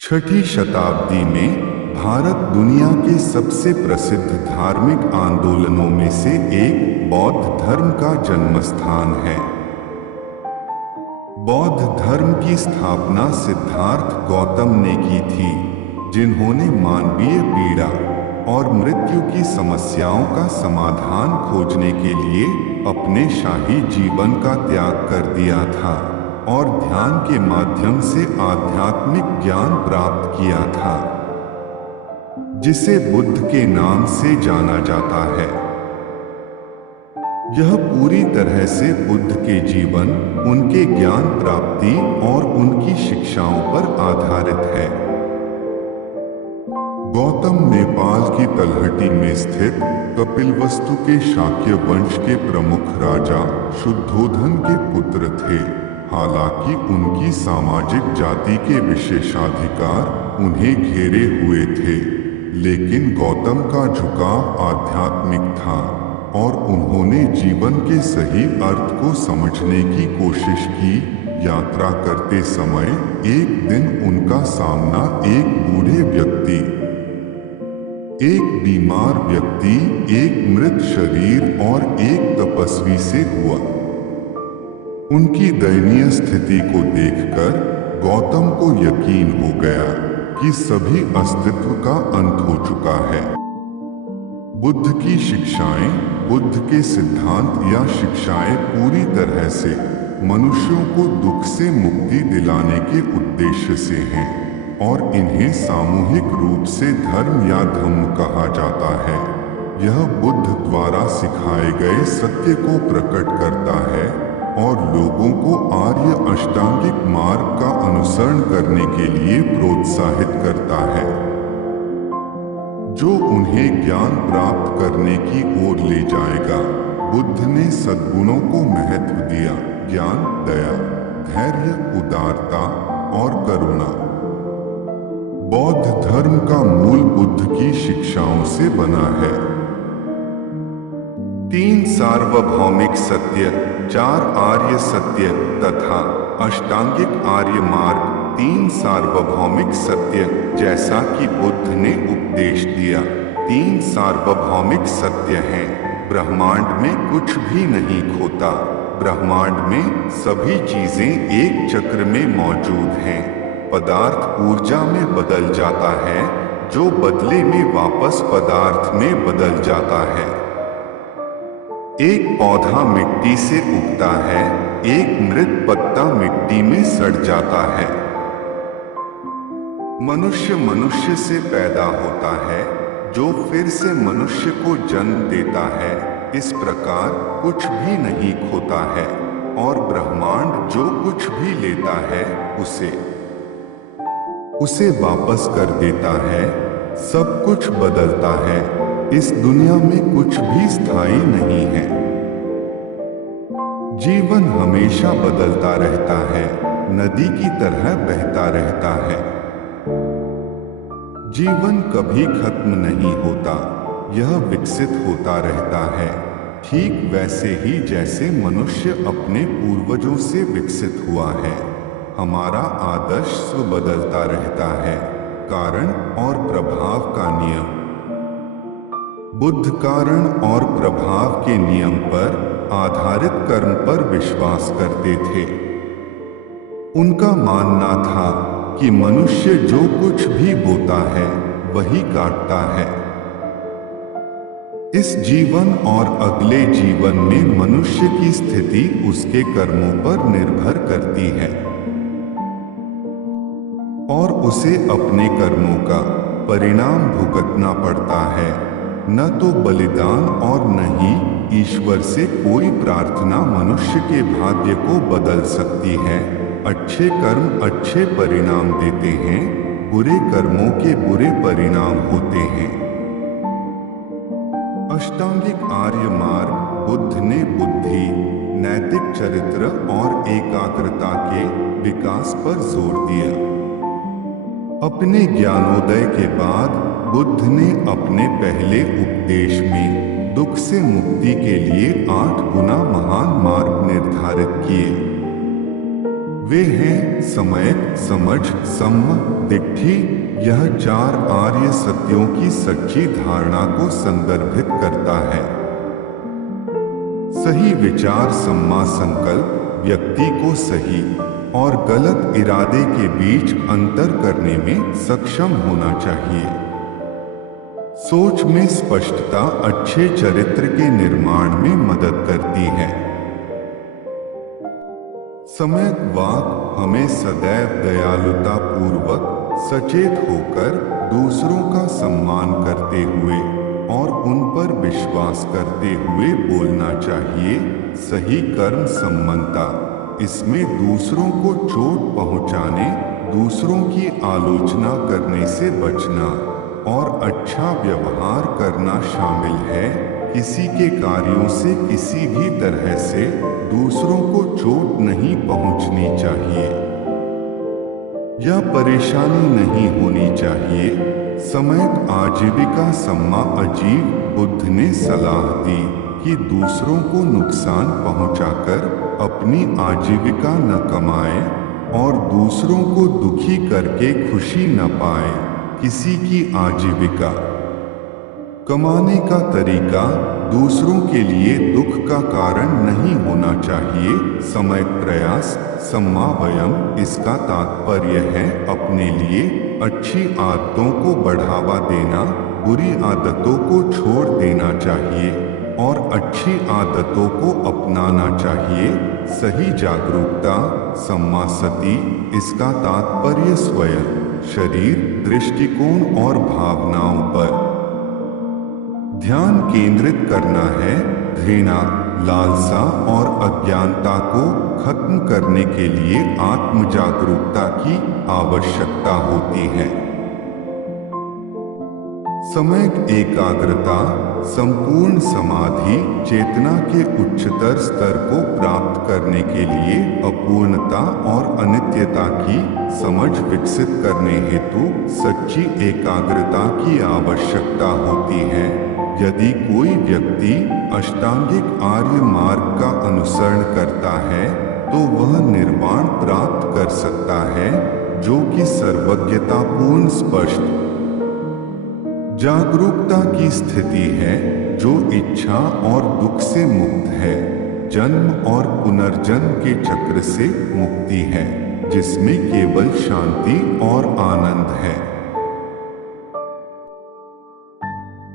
छठी शताब्दी में भारत दुनिया के सबसे प्रसिद्ध धार्मिक आंदोलनों में से एक बौद्ध धर्म का जन्मस्थान है। बौद्ध धर्म की स्थापना सिद्धार्थ गौतम ने की थी, जिन्होंने मानवीय पीड़ा और मृत्यु की समस्याओं का समाधान खोजने के लिए अपने शाही जीवन का त्याग कर दिया था और ध्यान के माध्यम से आध्यात्मिक ज्ञान प्राप्त किया था, जिसे बुद्ध के नाम से जाना जाता है। यह पूरी तरह से बुद्ध के जीवन, उनके ज्ञान प्राप्ति और उनकी शिक्षाओं पर आधारित है। गौतम नेपाल की तलहटी में स्थित कपिलवस्तु के शाक्य वंश के प्रमुख राजा शुद्धोधन के पुत्र थे। हालांकि उनकी सामाजिक जाति के विशेषाधिकार उन्हें घेरे हुए थे, लेकिन गौतम का झुकाव आध्यात्मिक था और उन्होंने जीवन के सही अर्थ को समझने की कोशिश की। यात्रा करते समय एक दिन उनका सामना एक बूढ़े व्यक्ति, एक बीमार व्यक्ति, एक मृत शरीर और एक तपस्वी से हुआ। उनकी दयनीय स्थिति को देखकर गौतम को यकीन हो गया कि सभी अस्तित्व का अंत हो चुका है। बुद्ध की शिक्षाएं, बुद्ध के सिद्धांत या शिक्षाएं पूरी तरह से मनुष्यों को दुख से मुक्ति दिलाने के उद्देश्य से हैं और इन्हें सामूहिक रूप से धर्म या धम्म कहा जाता है। यह बुद्ध द्वारा सिखाए गए सत्य को प्रकट करता है और लोगों को आर्य अष्टांगिक मार्ग का अनुसरण करने के लिए प्रोत्साहित करता है, जो उन्हें ज्ञान प्राप्त करने की ओर ले जाएगा। बुद्ध ने सद्गुणों को महत्व दिया: ज्ञान, दया, धैर्य, उदारता और करुणा। बौद्ध धर्म का मूल बुद्ध की शिक्षाओं से बना है। 3 सार्वभौमिक सत्य, 4 आर्य सत्य तथा अष्टांगिक आर्य मार्ग। 3 सार्वभौमिक सत्य, जैसा कि बुद्ध ने उपदेश दिया, 3 सार्वभौमिक सत्य हैं। ब्रह्मांड में कुछ भी नहीं खोता। ब्रह्मांड में सभी चीजें एक चक्र में मौजूद हैं। पदार्थ ऊर्जा में बदल जाता है, जो बदले में वापस पदार्थ में बदल जाता है। एक पौधा मिट्टी से उगता है, एक मृत पत्ता मिट्टी में सड़ जाता है। मनुष्य मनुष्य से पैदा होता है, जो फिर से मनुष्य को जन्म देता है। इस प्रकार कुछ भी नहीं खोता है और ब्रह्मांड जो कुछ भी लेता है उसे वापस कर देता है। सब कुछ बदलता है। इस दुनिया में कुछ भी स्थायी नहीं है। जीवन हमेशा बदलता रहता है, नदी की तरह बहता रहता है। जीवन कभी खत्म नहीं होता, यह विकसित होता रहता है, ठीक वैसे ही जैसे मनुष्य अपने पूर्वजों से विकसित हुआ है। हमारा आदर्श स्व बदलता रहता है। कारण और प्रभाव का नियम। बुद्ध कारण और प्रभाव के नियम पर आधारित कर्म पर विश्वास करते थे। उनका मानना था कि मनुष्य जो कुछ भी बोता है वही काटता है। इस जीवन और अगले जीवन में मनुष्य की स्थिति उसके कर्मों पर निर्भर करती है और उसे अपने कर्मों का परिणाम भुगतना पड़ता है। न तो बलिदान और न ही ईश्वर से कोई प्रार्थना मनुष्य के भाग्य को बदल सकती है। अच्छे कर्म अच्छे परिणाम देते हैं, बुरे कर्मों के बुरे परिणाम होते हैं। अष्टांगिक आर्य मार्ग। बुद्ध ने बुद्धि, नैतिक चरित्र और एकाग्रता के विकास पर जोर दिया। अपने ज्ञानोदय के बाद बुद्ध ने अपने पहले उपदेश में दुख से मुक्ति के लिए 8 गुना महान मार्ग निर्धारित किए। वे हैं समय, समझ, सम्म, दिट्ठी। यह 4 आर्य सत्यों की सच्ची धारणा को संदर्भित करता है। सही विचार, सम्मा संकल्प, व्यक्ति को सही और गलत इरादे के बीच अंतर करने में सक्षम होना चाहिए। सोच में स्पष्टता अच्छे चरित्र के निर्माण में मदद करती है। सम्यक वाक हमें सदैव दयालुता पूर्वक सचेत होकर दूसरों का सम्मान करते हुए और उन पर विश्वास करते हुए बोलना चाहिए। सही कर्म सम्मनता, इसमें दूसरों को चोट पहुंचाने, दूसरों की आलोचना करने से बचना और अच्छा व्यवहार करना शामिल है। किसी के कार्यों से किसी भी तरह से दूसरों को चोट नहीं पहुंचनी चाहिए या परेशानी नहीं होनी चाहिए। समयक आजीविका सम्मा अजीब बुद्ध ने सलाह दी कि दूसरों को नुकसान पहुंचाकर अपनी आजीविका न कमाएं और दूसरों को दुखी करके खुशी न पाएं। किसी की आजीविका कमाने का तरीका दूसरों के लिए दुख का कारण नहीं होना चाहिए। समय प्रयास सम्मावयम, इसका तात्पर्य है अपने लिए अच्छी आदतों को बढ़ावा देना, बुरी आदतों को छोड़ देना चाहिए और अच्छी आदतों को अपनाना चाहिए। सही जागरूकता सम्मा सति, इसका तात्पर्य स्वयं, शरीर, दृष्टिकोण और भावनाओं पर ध्यान केंद्रित करना है। घृणा, लालसा और अज्ञानता को खत्म करने के लिए आत्म जागरूकता की आवश्यकता होती है। समयक एकाग्रता संपूर्ण समाधि, चेतना के उच्चतर स्तर को प्राप्त करने के लिए अपूर्णता और अनित्यता की समझ विकसित करने हेतु सच्ची एकाग्रता की आवश्यकता होती है। यदि कोई व्यक्ति अष्टांगिक आर्य मार्ग का अनुसरण करता है तो वह निर्वाण प्राप्त कर सकता है, जो कि सर्वज्ञतापूर्ण स्पष्ट जागरूकता की स्थिति है, जो इच्छा और दुख से मुक्त है, जन्म और पुनर्जन्म के चक्र से मुक्ति है, जिसमें केवल शांति और आनंद है।